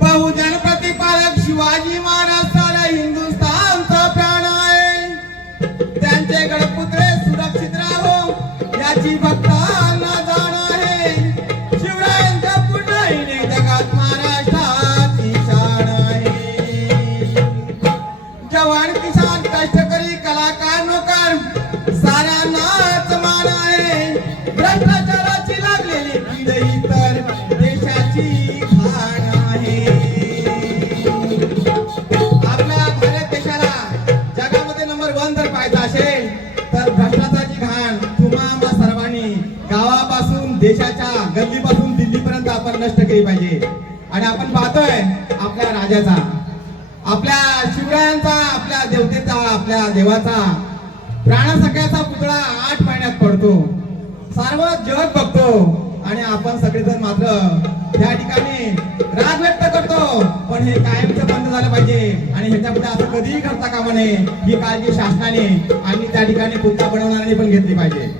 बहुजन प्रतिपालक शिवाजी महाराज हिंदुस्थान हिंदुस्थानचा प्राण आहे. त्यांचे गडपुत्रे सुरक्षित राहो याची भक्त आहे. आहे. जवान किसान कष्टकरी कलाकार तिथपर्यंत आपण नष्ट केली पाहिजे. आणि आपण पाहतोय आपल्या राजाचा आपल्या शिवरायांचा आपल्या देवतेचा आपल्या देवाचा प्राणसख्याचा पुतळा आठ महिन्यात पडतो. सर्व जग बघतो आणि आपण सगळेजण मात्र त्या ठिकाणी राग व्यक्त करतो. पण हे कायमचं बंद झालं पाहिजे. आणि ह्याच्यामध्ये असं कधीही करता कामा नये. ही काळजी शासनाने आणि त्या ठिकाणी कुत्ता बनवणाऱ्यांनी पण घेतली पाहिजे.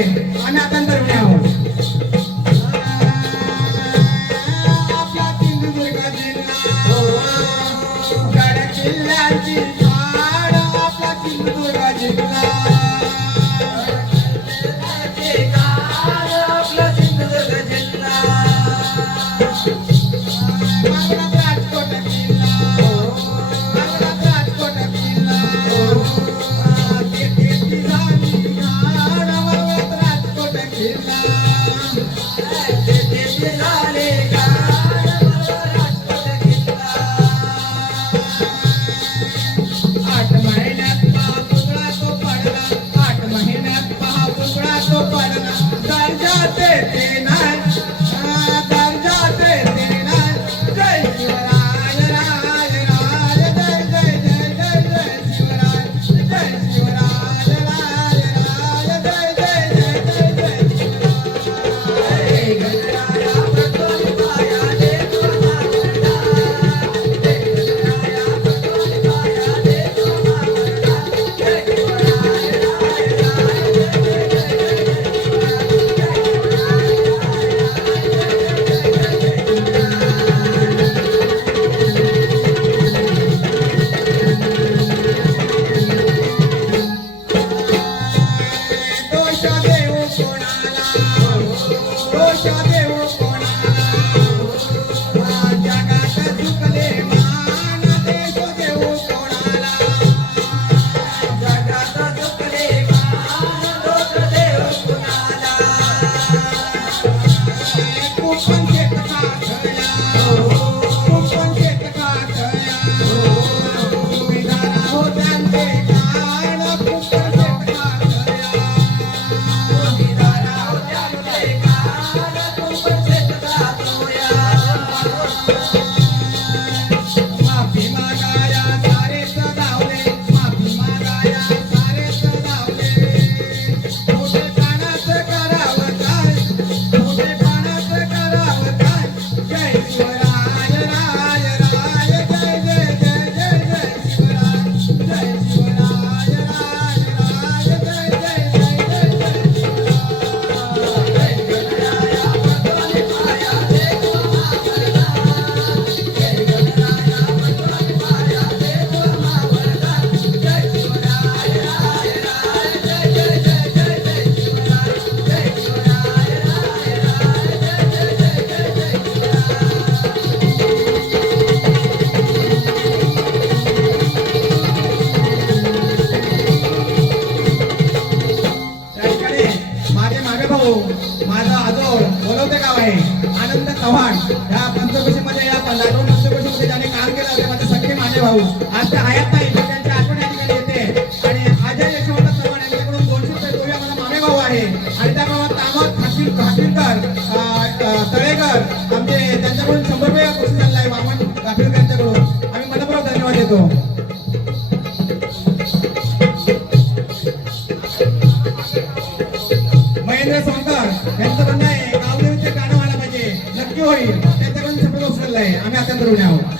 अनाथांतर विभाग आपला सिंधुदुर्गा जिल्हा किल्ल्याची झाड आपला सिंधुदुर्गा जिल्हा येतो. महेंद्र सावकार त्यांचं म्हणणं आहे गावदेवीचे गाणं व्हायला पाहिजे. नक्की होईल. त्यांच्याकडून शब्द उचलला आम्ही आता करून आहोत.